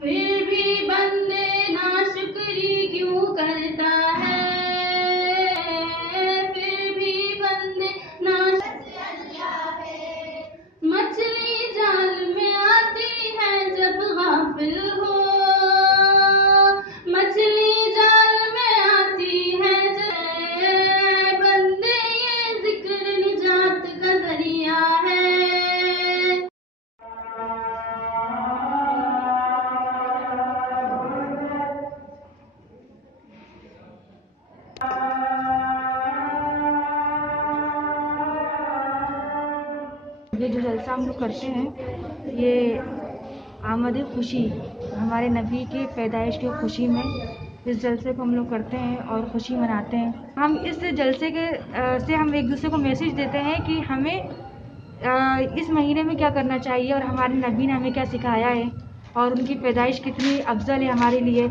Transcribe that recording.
फिर भी बंदे नाशुक्री क्यों करता है, फिर भी बंदे मछली जाल में आती है जब गाफिल हो, मछली जाल में आती है जब बंदे, ये जिक्र निजात का जरिया है। ये जो जलसा हम लोग करते हैं, ये आमद खुशी, हमारे नबी के पैदाइश की खुशी में इस जलसे को हम लोग करते हैं और खुशी मनाते हैं। हम इस जलसे के से हम एक दूसरे को मैसेज देते हैं कि हमें इस महीने में क्या करना चाहिए और हमारे नबी ने हमें क्या सिखाया है और उनकी पैदाइश कितनी अफजल है हमारे लिए।